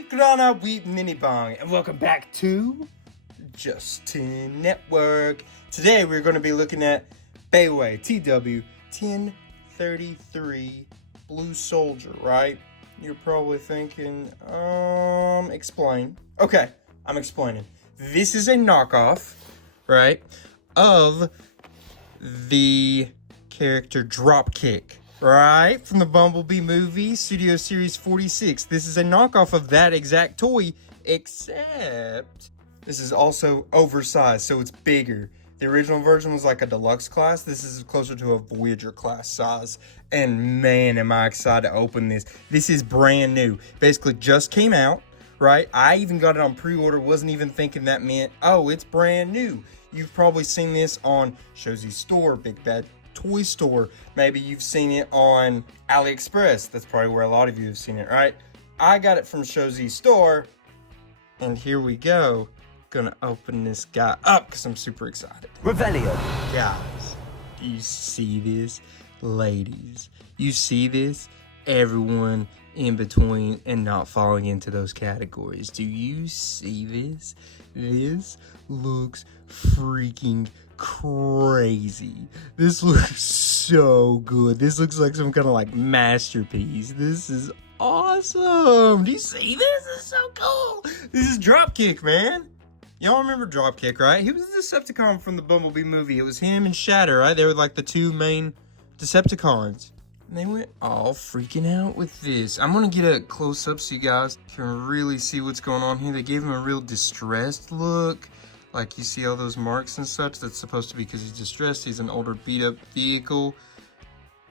Weep Grana Weep Ninibong, and welcome back to Justin Network. Today we're going to be looking at Baiwei TW-1033 Blue Soldier, right? You're probably thinking, explain. Okay, I'm explaining. This is a knockoff, right, of the character Dropkick, right, from the Bumblebee Movie, Studio Series 46. This is a knockoff of that exact toy, except this is also oversized, so it's bigger. The original version was like a deluxe class. This is closer to a Voyager class size. And man, am I excited to open this. This is brand new. Basically just came out, right? I even got it on pre-order. Wasn't even thinking that meant, oh, it's brand new. You've probably seen this on Showzi's store, Big Bad Toy Store. Maybe you've seen it on AliExpress. That's probably where a lot of you have seen it, right? I got it from Showzi's store. And here we go. Gonna open this guy up because I'm super excited. Revelio. Guys, do you see this? Ladies, you see this? Everyone in between and not falling into those categories. Do you see this? This looks freaking crazy. This looks so good. This looks like some kind of like masterpiece. This is awesome. Do you see this? This is so cool. This is Dropkick, man. Y'all remember Dropkick, right? He was a Decepticon from the Bumblebee movie. It was him and Shatter, right? They were like the two main Decepticons. And they went all freaking out with this. I'm going to get a close-up so you guys can really see what's going on here. They gave him a real distressed look. Like you see all those marks and such. That's supposed to be because he's distressed. He's an older beat-up vehicle.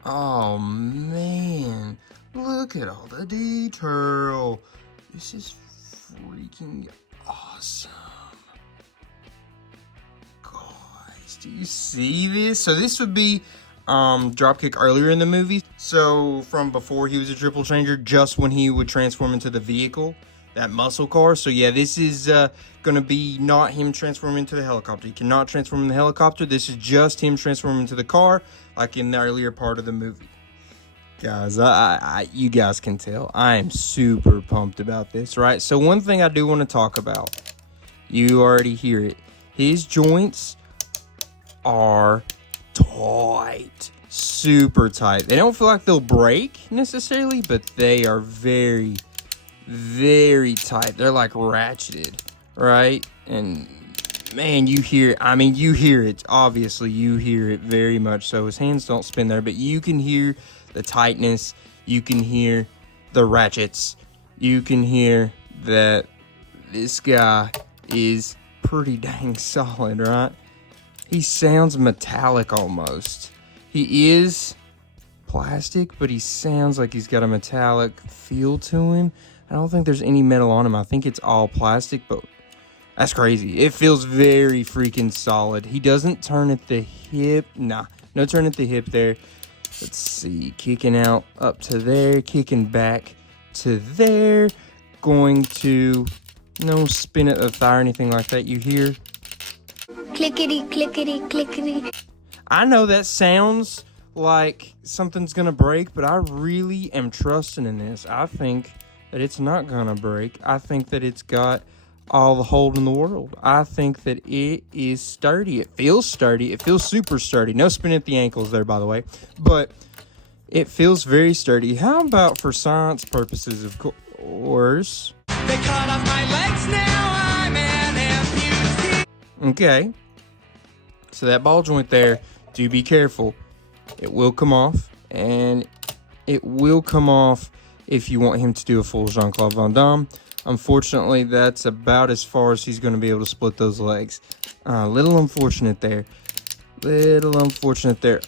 Oh, man. Look at all the detail. This is freaking awesome. Do you see this? So this would be Dropkick earlier in the movie. So from before he was a triple changer, just when he would transform into the vehicle, that muscle car. So yeah, this is going to be not him transforming into the helicopter. He cannot transform in the helicopter. This is just him transforming into the car, like in the earlier part of the movie. Guys, you guys can tell I am super pumped about this, right? So one thing I do want to talk about, you already hear it. His joints are tight, super tight. They don't feel like they'll break necessarily, but they are very, very tight. They're like ratcheted, right? And man, you hear it. Obviously, you hear it very much so. His hands don't spin there, but you can hear the tightness. You can hear the ratchets. You can hear that this guy is pretty dang solid, right? He sounds metallic almost. He is plastic, but he sounds like he's got a metallic feel to him. I don't think there's any metal on him. I think it's all plastic, but that's crazy. It feels very freaking solid. He doesn't turn at the hip. Nah, no turn at the hip there. Let's see. Kicking out up to there. Kicking back to there. Going to no spin at the thigh or anything like that. You hear? Clickety, clickety, clickety. I know that sounds like something's gonna break, but I really am trusting in this. I think that it's not gonna break. I think that it's got all the hold in the world. I think that it is sturdy. It feels sturdy. It feels super sturdy. No spin at the ankles there, by the way. But it feels very sturdy. How about for science purposes, of course? They cut off my legs, now I'm an amputee. Okay. So that ball joint there, do be careful. It will come off, and it will come off if you want him to do a full Jean-Claude Van Damme. Unfortunately, that's about as far as he's going to be able to split those legs. Little unfortunate there. Little unfortunate there.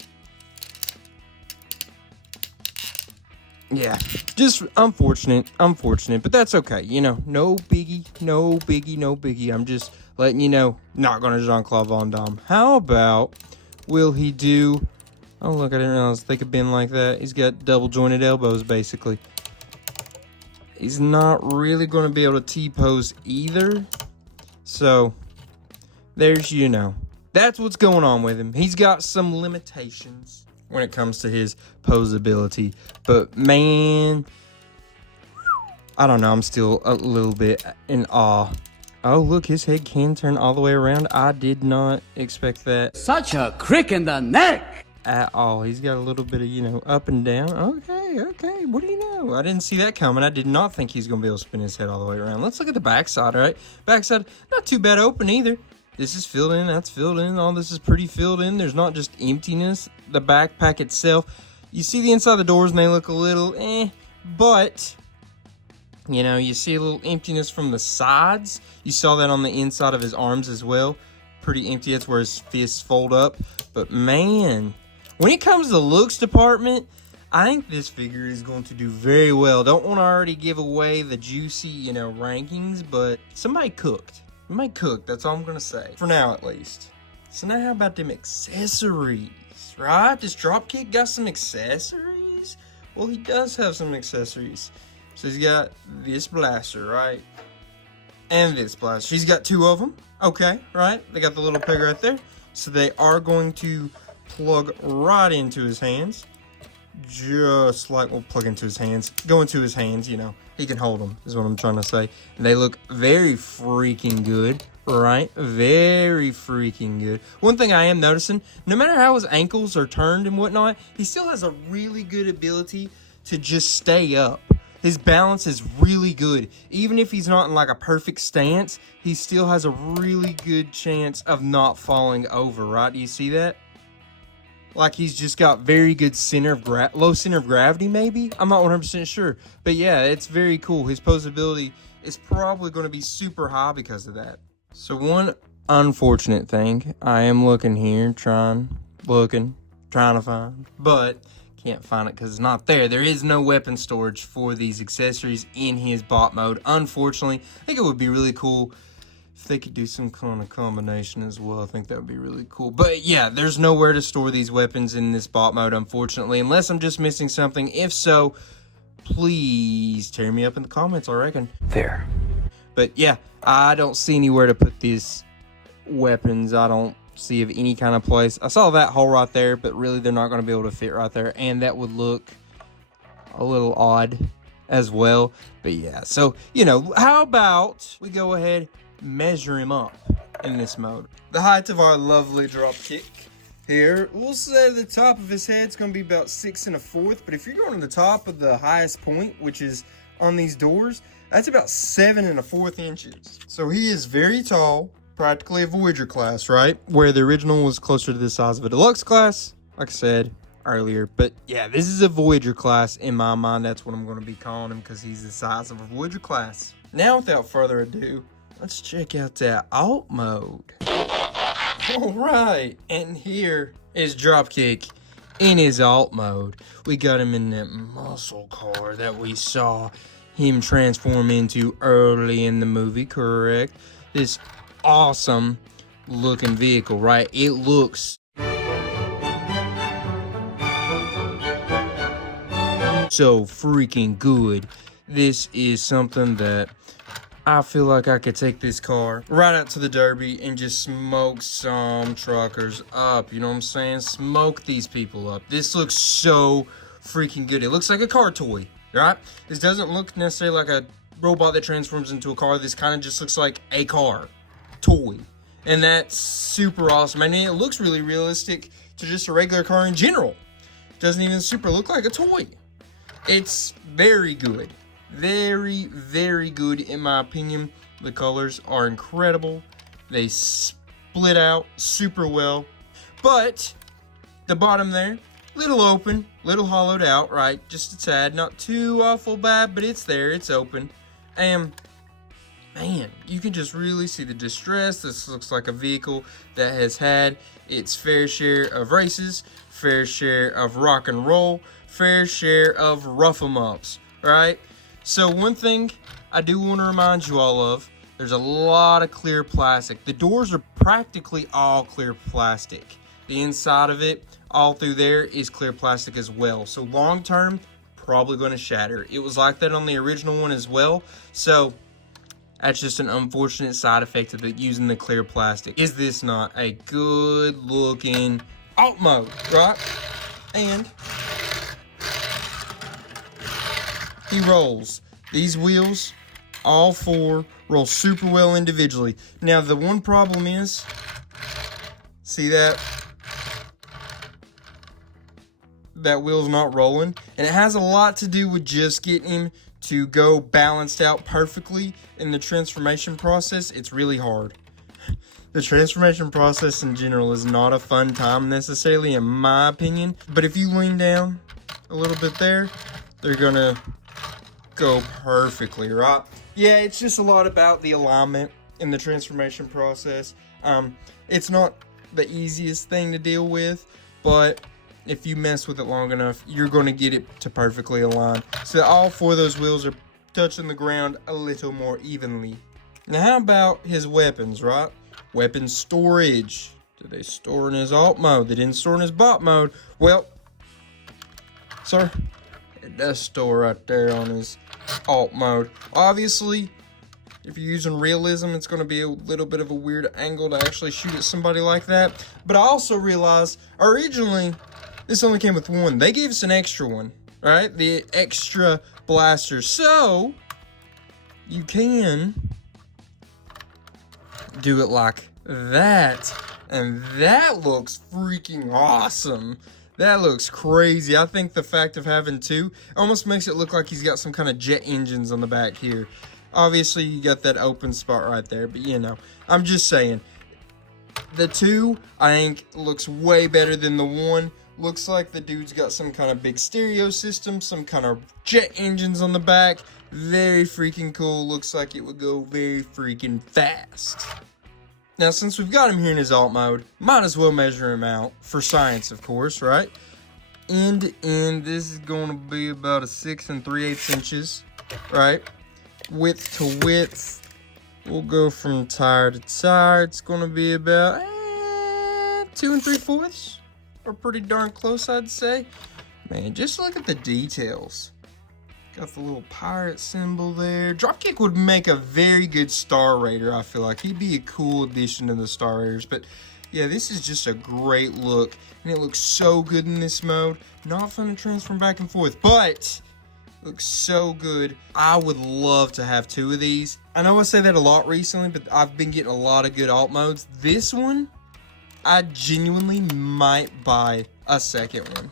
Yeah, just unfortunate, but that's okay. You know, no biggie, no biggie, no biggie. I'm just letting you know, not going to Jean-Claude Van Damme. How about, will he do, oh look, I didn't realize they could bend like that. He's got double jointed elbows, basically. He's not really going to be able to T-pose either. So, there's, you know, that's what's going on with him. He's got some limitations when it comes to his posability. But man, I don't know, I'm still a little bit in awe. Oh, look, his head can turn all the way around. I did not expect that Such a crick in the neck! at all. He's got a little bit of, you know, up and down. Okay, what do you know? I didn't see that coming. I did not think he's gonna be able to spin his head all the way around. Let's look at the backside, all right? Backside, not too bad open either. This is filled in, that's filled in, all this is pretty filled in. There's not just emptiness. The backpack itself, you see the inside of the doors and they look a little but you know, you see a little emptiness from the sides. You saw that on the inside of his arms as well. Pretty empty, that's where his fists fold up. But man, when it comes to the looks department, I think this figure is going to do very well. Don't want to already give away the juicy, you know, rankings, but somebody cooked. Somebody cooked, that's all I'm going to say. For now, at least. So now how about them accessories, right? Does Dropkick got some accessories? Well, he does have some accessories. So he's got this blaster, right? And this blaster. He's got two of them. Okay, right? They got the little peg right there. So they are going to plug right into his hands. Just like, well, plug into his hands. Go into his hands, you know. He can hold them, is what I'm trying to say. And they look very freaking good, right? Very freaking good. One thing I am noticing, no matter how his ankles are turned and whatnot, he still has a really good ability to just stay up. His balance is really good. Even if he's not in like a perfect stance, he still has a really good chance of not falling over, right? Do you see that? Like he's just got very good low center of gravity maybe? I'm not 100% sure. But yeah, it's very cool. His posability is probably going to be super high because of that. So one unfortunate thing, I am looking here, trying to find, but can't find it because it's not there. There is no weapon storage for these accessories in his bot mode. Unfortunately, I think it would be really cool if they could do some kind of combination as well. I think that would be really cool. But yeah, there's nowhere to store these weapons in this bot mode, unfortunately, unless I'm just missing something. If so, please tear me up in the comments, I reckon. Fair. But yeah, I don't see anywhere to put these weapons. I don't see of any kind of place. I saw that hole right there, but really they're not going to be able to fit right there, and that would look a little odd as well. But yeah, so you know, how about we go ahead, measure him up in this mode. The height of our lovely Dropkick here, we'll say the top of his head's going to be about 6 1/4, but if you're going to the top of the highest point, which is on these doors, that's about 7 1/4 inches. So he is very tall. Practically a Voyager class, right? Where the original was closer to the size of a deluxe class, like I said earlier. But yeah, this is a Voyager class in my mind. That's what I'm going to be calling him because he's the size of a Voyager class. Now, without further ado, let's check out that alt mode. All right, and here is Dropkick in his alt mode. We got him in that muscle car that we saw him transform into early in the movie, correct? This awesome looking vehicle, right? It looks so freaking good. This is something that I feel like I could take this car right out to the Derby and just smoke some truckers up. You know what I'm saying? Smoke these people up. This looks so freaking good. It looks like a car toy, right? This doesn't look necessarily like a robot that transforms into a car. This kind of just looks like a car toy, and that's super awesome. I mean, it looks really realistic to just a regular car in general. It doesn't even super look like a toy. It's very good, very, very good in my opinion. The colors are incredible. They split out super well, but the bottom there, little open, little hollowed out, right? Just a tad, not too awful bad, but it's there, it's open. And man, you can just really see the distress. This looks like a vehicle that has had its fair share of races, fair share of rock and roll, fair share of rough 'em ups, right? So one thing I do want to remind you all of, there's a lot of clear plastic. The doors are practically all clear plastic. The inside of it, all through there, is clear plastic as well. So long term, probably going to shatter. It was like that on the original one as well. So that's just an unfortunate side effect of using the clear plastic. Is this not a good looking alt mode, right? And he rolls These wheels, all four, roll super well individually. Now, the one problem is, see that? That wheel's not rolling. And it has a lot to do with just getting him to go balanced out perfectly in the transformation process. It's really hard. The transformation process in general is not a fun time necessarily, in my opinion. But if you lean down a little bit there, they're gonna go perfectly, right? Yeah, it's just a lot about the alignment in the transformation process. It's not the easiest thing to deal with, but if you mess with it long enough, you're going to get it to perfectly align. So all four of those wheels are touching the ground a little more evenly. Now, how about his weapons, right? Weapon storage. Did they store in his alt mode? They didn't store in his bot mode. Well, sir, it does store right there on his alt mode. Obviously, if you're using realism, it's going to be a little bit of a weird angle to actually shoot at somebody like that. But I also realized, originally, this only came with one. They gave us an extra one, right? The extra blaster. So, you can do it like that. And that looks freaking awesome. That looks crazy. I think the fact of having two almost makes it look like he's got some kind of jet engines on the back here. Obviously, you got that open spot right there, but you know, I'm just saying. The two, I think, looks way better than the one. Looks like the dude's got some kind of big stereo system, some kind of jet engines on the back. Very freaking cool. Looks like it would go very freaking fast. Now, since we've got him here in his alt mode, might as well measure him out for science, of course, right? End to end, this is going to be about a 6 3/8 inches, right? Width to width, we'll go from tire to tire. It's going to be about 2 3/4, or pretty darn close, I'd say. Man, just look at the details. Got the little pirate symbol there. Dropkick would make a very good Star Raider, I feel like. He'd be a cool addition to the Star Raiders. But yeah, this is just a great look. And it looks so good in this mode. Not fun to transform back and forth, but looks so good. I would love to have two of these. I know I say that a lot recently, but I've been getting a lot of good alt modes. This one, I genuinely might buy a second one.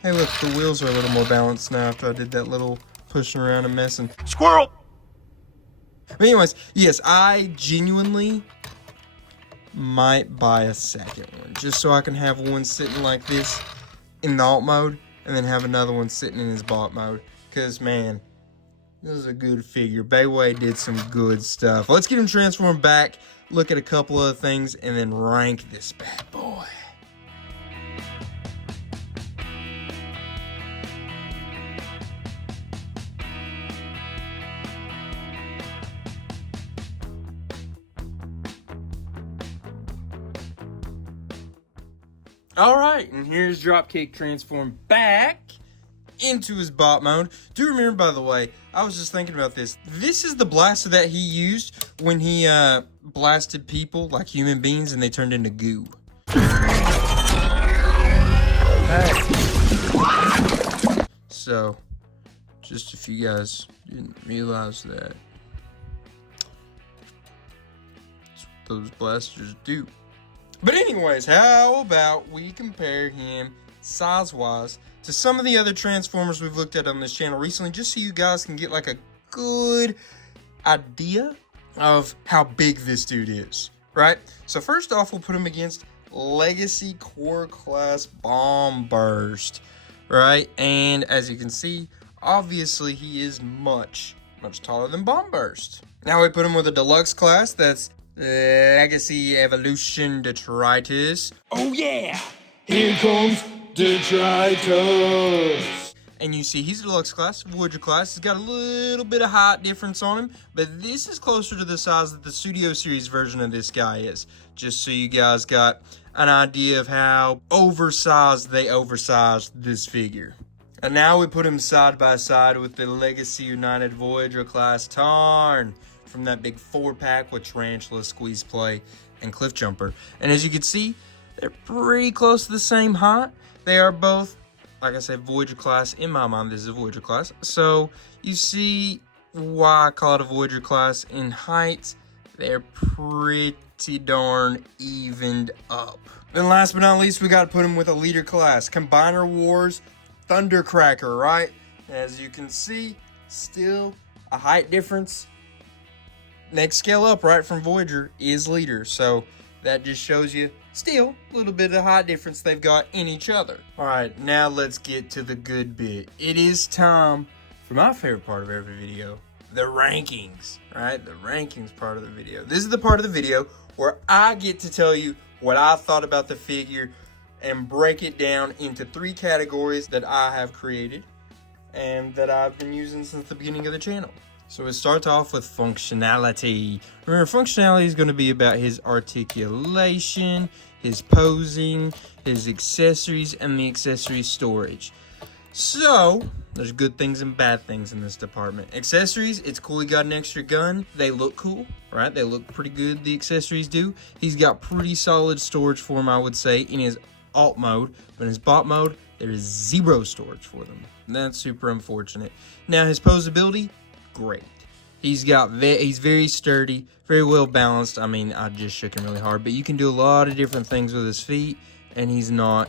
Hey look, the wheels are a little more balanced now after I did that little pushing around and messing. Squirrel! But anyways, yes, I genuinely might buy a second one. Just so I can have one sitting like this in the alt mode, and then have another one sitting in his bot mode. Because, man, this is a good figure. Baiwei did some good stuff. Let's get him transformed back, look at a couple other things, and then rank this bad boy. Alright, and here's Dropkick transformed back into his bot mode. Do remember, by the way, I was just thinking about this. This is the blaster that he used when he blasted people like human beings and they turned into goo. So, just if you guys didn't realize that, that's what those blasters do. But anyways, how about we compare him size-wise to some of the other Transformers we've looked at on this channel recently, just so you guys can get like a good idea of how big this dude is, right? So first off, we'll put him against Legacy Core Class Bomb Burst, right? And as you can see, obviously he is much taller than Bomb Burst. Now we put him with a Deluxe Class that's Legacy Evolution Detritus. Oh yeah! Here comes Detritus. And you see he's a Deluxe Class, Voyager Class. He's got a little bit of height difference on him, but this is closer to the size that the Studio Series version of this guy is. Just so you guys got an idea of how oversized they oversized this figure. And now we put him side by side with the Legacy United Voyager Class Tarn from that big 4-pack with Tarantula, Squeeze Play, and Cliff Jumper. And as you can see, they're pretty close to the same height. They are both like I said, Voyager class. In my mind, this is a Voyager class. So you see why I call it a Voyager class. In height, they're pretty darn evened up. Then last but not least, we got to put them with a leader class. Combiner Wars Thundercracker, right? As you can see, still a height difference. Next scale up, right, from Voyager is leader. So that just shows you still a little bit of height difference they've got in each other. All right, now let's get to the good bit. It is time for my favorite part of every video, the rankings, right? The rankings part of the video. This is the part of the video where I get to tell you what I thought about the figure and break it down into 3 categories that I have created and that I've been using since the beginning of the channel. So it starts off with functionality. Remember, functionality is going to be about his articulation, his posing, his accessories, and the accessory storage. So there's good things and bad things in this department. Accessories, it's cool he got an extra gun. They look cool, right? They look pretty good, the accessories do. He's got pretty solid storage for him, I would say, in his alt mode. But in his bot mode, there is 0 storage for them. That's super unfortunate. Now, his posability, great. He's very sturdy, very well balanced. I mean, I just shook him really hard, but you can do a lot of different things with his feet, and he's not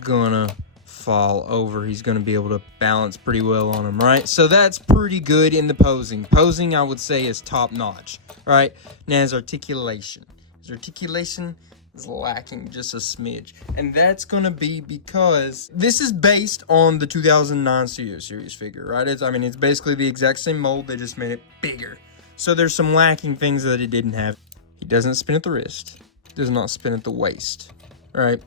gonna fall over. He's gonna be able to balance pretty well on him, right? So that's pretty good in the posing. Posing, I would say, is top notch, right? Now his articulation is lacking just a smidge, and that's gonna be because this is based on the 2009 series figure, right? It's basically the exact same mold, they just made it bigger. So there's some lacking things that it didn't have. He doesn't spin at the wrist, does not spin at the waist, right?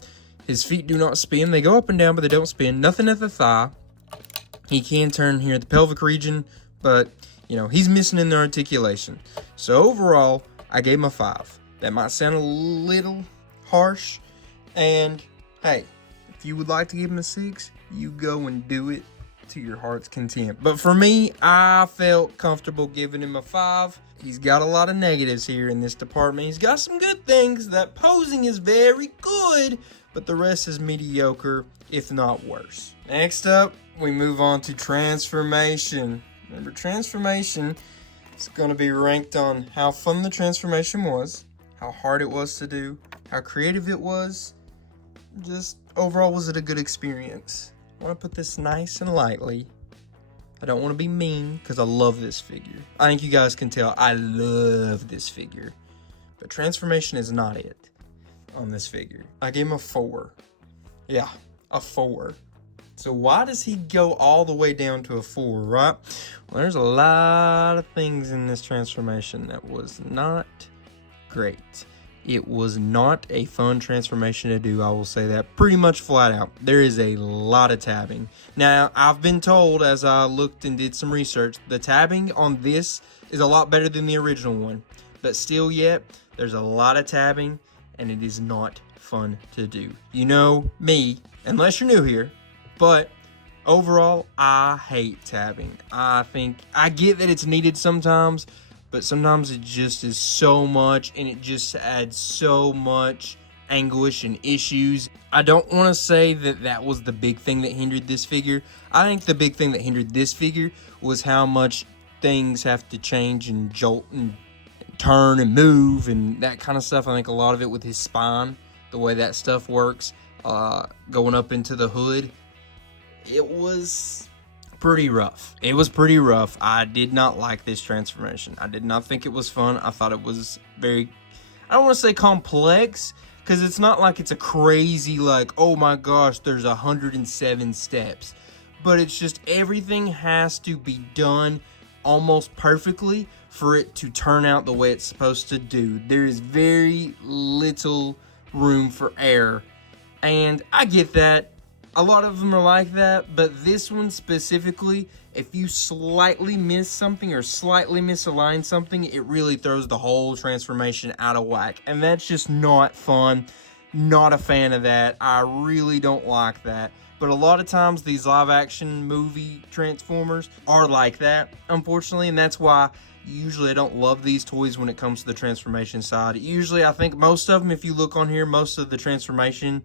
His feet do not spin. They go up and down, but they don't spin. Nothing at the thigh. He can turn here at the pelvic region, but you know, he's missing in the articulation. So overall, I gave him a 5. That might sound a little harsh, and hey, if you would like to give him a 6, you go and do it to your heart's content. But for me, I felt comfortable giving him a 5. He's got a lot of negatives here in this department. He's got some good things. That posing is very good, but the rest is mediocre, if not worse. Next up, we move on to transformation. Remember, transformation is going to be ranked on how fun the transformation was, how hard it was to do, how creative it was, just overall, was it a good experience? I want to put this nice and lightly. I don't want to be mean because I love this figure. I think you guys can tell I love this figure, but transformation is not it on this figure. I gave him a 4. Yeah, a 4. So why does he go all the way down to a 4, right? Well, there's a lot of things in this transformation that was not great. It was not a fun transformation to do, I will say that pretty much flat out. There is a lot of tabbing. Now, I've been told as I looked and did some research, the tabbing on this is a lot better than the original one. But still yet, there's a lot of tabbing, and it is not fun to do. You know me, unless you're new here, but overall, I hate tabbing. I think, I get that it's needed sometimes, but sometimes it just is so much, and it just adds so much anguish and issues. I don't want to say that that was the big thing that hindered this figure. I think the big thing that hindered this figure was how much things have to change and jolt and turn and move and that kind of stuff. I think a lot of it with his spine, the way that stuff works, going up into the hood, it was pretty rough. It was pretty rough. I did not like this transformation. I did not think it was fun. I thought it was very, I don't want to say complex, because it's not like it's a crazy, like, oh my gosh, there's 107 steps. But it's just everything has to be done almost perfectly for it to turn out the way it's supposed to do. There is very little room for error. And I get that. A lot of them are like that, but this one specifically, if you slightly miss something or slightly misalign something, it really throws the whole transformation out of whack. And that's just not fun. Not a fan of that. I really don't like that. But a lot of times these live action movie Transformers are like that, unfortunately, and that's why usually I don't love these toys when it comes to the transformation side. Usually I think most of them, if you look on here, most of the transformation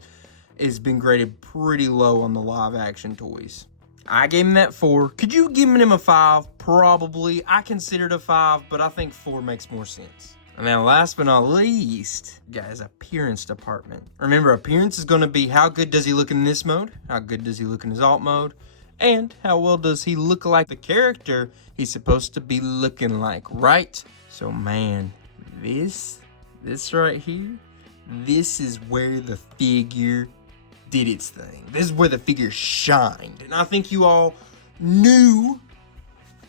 has been graded pretty low on the live action toys. I gave him that 4. Could you give him a 5? Probably. I considered a 5, but I think 4 makes more sense. And then last but not least, guys, appearance department. Remember, appearance is going to be how good does he look in this mode, how good does he look in his alt mode, and how well does he look like the character he's supposed to be looking like, right? So man, this right here, this is where the figure did its thing. This is where the figure shined. And I think you all knew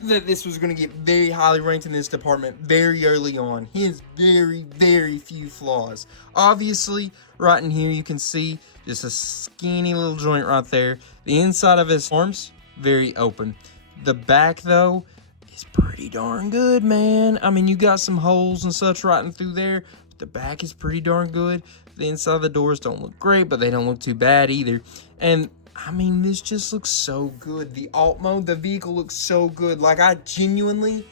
that this was going to get very highly ranked in this department very early on. He has very, very few flaws. Obviously, right in here you can see just a skinny little joint right there. The inside of his arms, very open. The back, though, is pretty darn good, man. I mean, you got some holes and such right through there, but the back is pretty darn good. The inside of the doors don't look great, but they don't look too bad either. And I mean, this just looks so good. The alt mode, the vehicle looks so good. Like, I genuinely,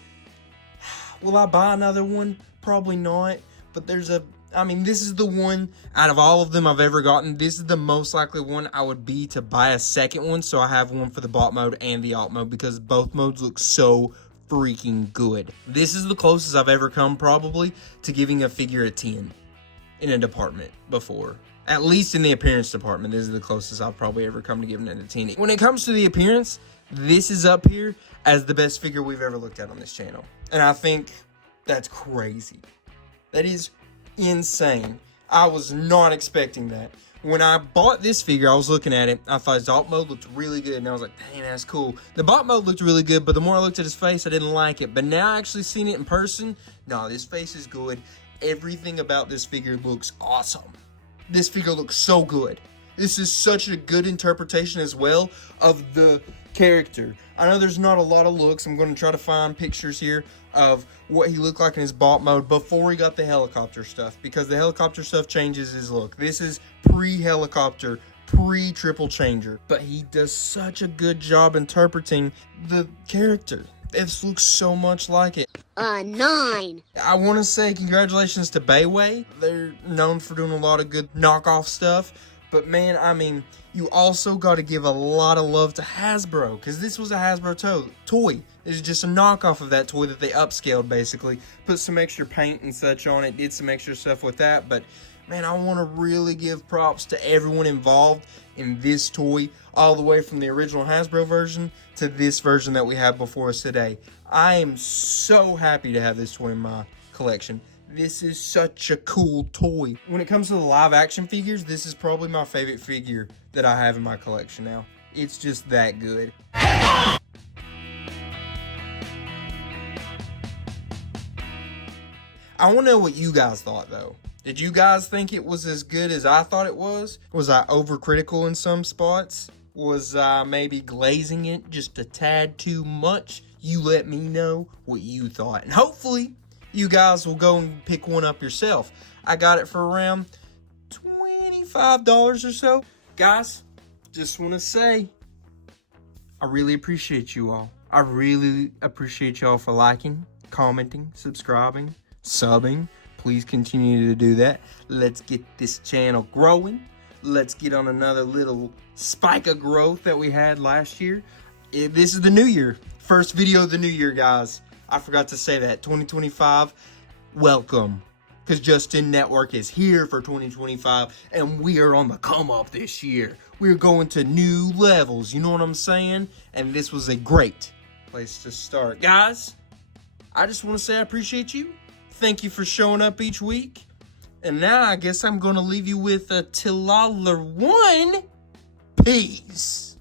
will I buy another one? Probably not. But this is the one out of all of them I've ever gotten. This is the most likely one I would be to buy a second one. So I have one for the bot mode and the alt mode because both modes look so freaking good. This is the closest I've ever come probably to giving a figure a 10 in a department before. At least in the appearance department, this is the closest I've probably ever come to giving it a 10. When it comes to the appearance, this is up here as the best figure we've ever looked at on this channel. And I think that's crazy. That is insane. I was not expecting that. When I bought this figure, I was looking at it. I thought his alt mode looked really good. And I was like, dang, that's cool. The bot mode looked really good. But the more I looked at his face, I didn't like it. But now I actually seen it in person. No, this face is good. Everything about this figure looks awesome. This figure looks so good. This is such a good interpretation as well of the character. I know there's not a lot of looks. I'm going to try to find pictures here of what he looked like in his bot mode before he got the helicopter stuff, because the helicopter stuff changes his look. This is pre-helicopter, pre-triple changer, but he does such a good job interpreting the character. This looks so much like it. 9. I want to say congratulations to Baiwei. They're known for doing a lot of good knockoff stuff. But man, I mean, you also got to give a lot of love to Hasbro, because this was a Hasbro toy. It's just a knockoff of that toy that they upscaled, basically. Put some extra paint and such on it, did some extra stuff with that. But man, I want to really give props to everyone involved in this toy, all the way from the original Hasbro version to this version that we have before us today. I am so happy to have this toy in my collection. This is such a cool toy. When it comes to the live action figures, this is probably my favorite figure that I have in my collection now. It's just that good. I want to know what you guys thought, though. Did you guys think it was as good as I thought it was? Was I overcritical in some spots? Was I maybe glazing it just a tad too much? You let me know what you thought. And hopefully, you guys will go and pick one up yourself. I got it for around $25 or so. Guys, just want to say, I really appreciate you all. I really appreciate y'all for liking, commenting, subscribing, subbing. Please continue to do that. Let's get this channel growing. Let's get on another little spike of growth that we had last year. This is the new year. First video of the new year, guys. I forgot to say that. 2025, welcome. Because Justin Network is here for 2025, and we are on the come up this year. We're going to new levels, you know what I'm saying? And this was a great place to start. Guys, I just want to say I appreciate you. Thank you for showing up each week. And now I guess I'm going to leave you with a till all one. Peace.